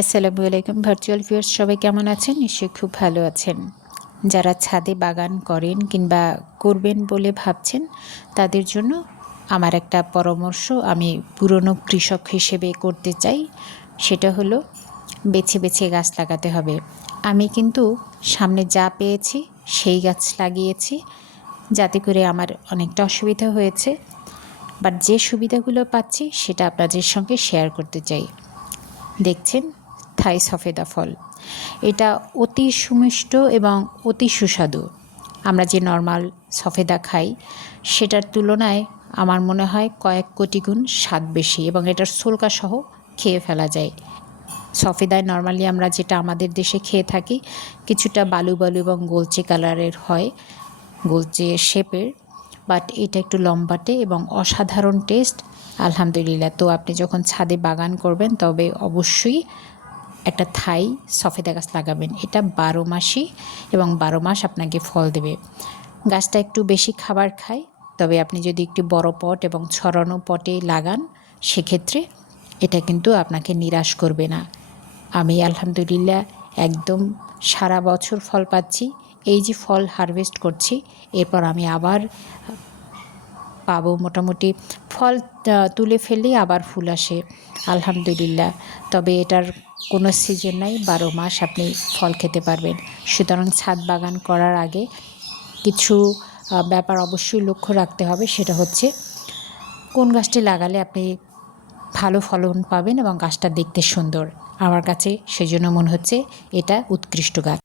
আসসালামু আলাইকুম virtual viewers, সবাই কেমন আছেন? নিশ্চয়ই খুব ভালো আছেন। যারা ছাদে বাগান করেন কিংবা করবেন বলে ভাবছেন, তাদের জন্য আমার একটা পরামর্শ আমি পুরনো কৃষক হিসেবে করতে চাই। সেটা হলো বেছে বেছে গাছ লাগাতে হবে। আমি কিন্তু সামনে যা পেয়েছি সেই গাছ লাগিয়েছি, যাতে করে আমার অনেকটা অসুবিধা হয়েছে, বাট যে সুবিধাগুলো পাচ্ছি সেটা আপনাদের সঙ্গে শেয়ার করতে চাই। দেখছেন থাই সফেদা ফল, এটা অতি সুমিষ্ট এবং অতি সুস্বাদু। আমরা যে নর্মাল সফেদা খাই সেটার তুলনায় আমার মনে হয় কয়েক কোটি গুণ স্বাদ বেশি, এবং এটার ছোলকা সহ খেয়ে ফেলা যায়। সফেদায় নর্মালি আমরা যেটা আমাদের দেশে খেয়ে থাকি কিছুটা বালু বালু এবং গোলচে কালারের হয়, গোলচে শেপের, বাট এটা একটু লম্বাটে এবং অসাধারণ টেস্ট। আলহামদুলিল্লাহ। তো আপনি যখন ছাদে বাগান করবেন তবে অবশ্যই একটা থাই সফেদা গাছ লাগাবেন। এটা 12 মাসই এবং 12 মাস আপনাকে ফল দেবে। গাছটা একটু বেশি খাবার খায়, তবে আপনি যদি একটি বড় পট এবং ছড়ানো পটে লাগান সেক্ষেত্রে এটা কিন্তু আপনাকে নিরাশ করবে না। আমি আলহামদুলিল্লাহ একদম সারা বছর ফল পাচ্ছি। এই যে ফল হারভেস্ট করছি, এরপর আমি আবার পাবো। মোটামুটি ফল তুলে ফেললেই আবার ফুল আসে আলহামদুলিল্লাহ। তবে এটার কোনো সিজন নাই, 12 মাস আপনি ফল খেতে পারবেন। সুতরাং ছাদ বাগান করার আগে কিছু ব্যাপার অবশ্যই লক্ষ্য রাখতে হবে। সেটা হচ্ছে কোন গাছটি লাগালে আপনি ভালো ফলন পাবেন এবং গাছটা দেখতে সুন্দর। আমার কাছে সেজন্য মনে হচ্ছে এটা উৎকৃষ্ট গাছ।